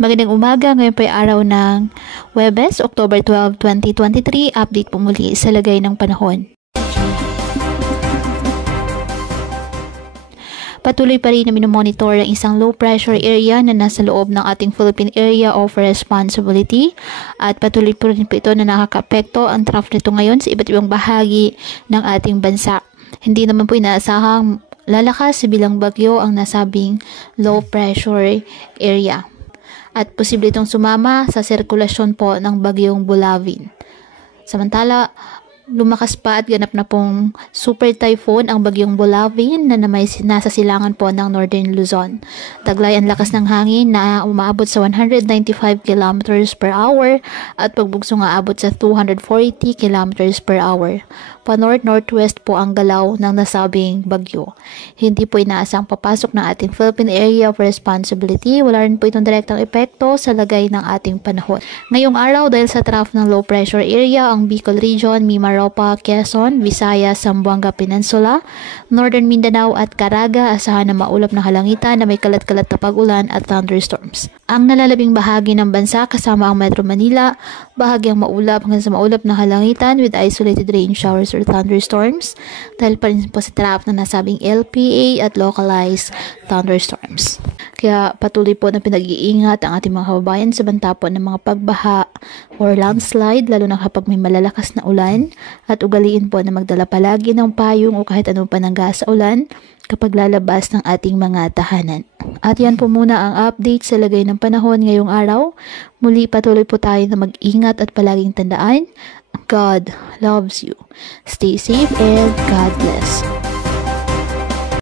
Magandang umaga, ngayon po ay araw ng Huwebes, October 12, 2023. Update po muli sa lagay ng panahon. Patuloy pa rin na minomonitor ang isang low pressure area na nasa loob ng ating Philippine Area of Responsibility at patuloy po rin po ito na nakaka-apekto ang trough nito ngayon sa iba't ibang bahagi ng ating bansa. Hindi naman po inaasahang lalakas bilang bagyo ang nasabing low pressure area. At posible itong sumama sa sirkulasyon po ng bagyong Bulavin. Samantala, lumakas pa at ganap na pong super typhoon ang bagyong Bulavin na nasa silangan po ng Northern Luzon. Taglay ang lakas ng hangin na umaabot sa 195 km per hour at pagbugso nga abot sa 240 km per hour. Pa-north-northwest po ang galaw ng nasabing bagyo. Hindi po inaasang papasok ng ating Philippine Area of Responsibility. Wala rin po itong direktang epekto sa lagay ng ating panahon. Ngayong araw, dahil sa trough ng low pressure area, ang Bicol Region, Mimaropa, Quezon, Visayas, Zamboanga Peninsula, Northern Mindanao at Caraga, asahan na maulap na halangitan na may kalat-kalat na pag-ulan at thunderstorms. Ang nalalabing bahagi ng bansa kasama ang Metro Manila, bahagyang maulap hanggang sa maulap na halangitan with isolated rain showers or thunderstorms dahil pa rin po sa trough na nasabing LPA at localized thunderstorms. Kaya patuloy po na pinag-iingat ang ating mga kababayan sa banta po ng mga pagbaha or landslide lalo na kapag may malalakas na ulan at ugaliin po na magdala palagi ng payong o kahit anong panangga sa ulan kapag lalabas ng ating mga tahanan. At yan po muna ang update sa lagay ng panahon ngayong araw. Muli patuloy po tayo na mag-ingat at palaging tandaan, God loves you. Stay safe and God bless.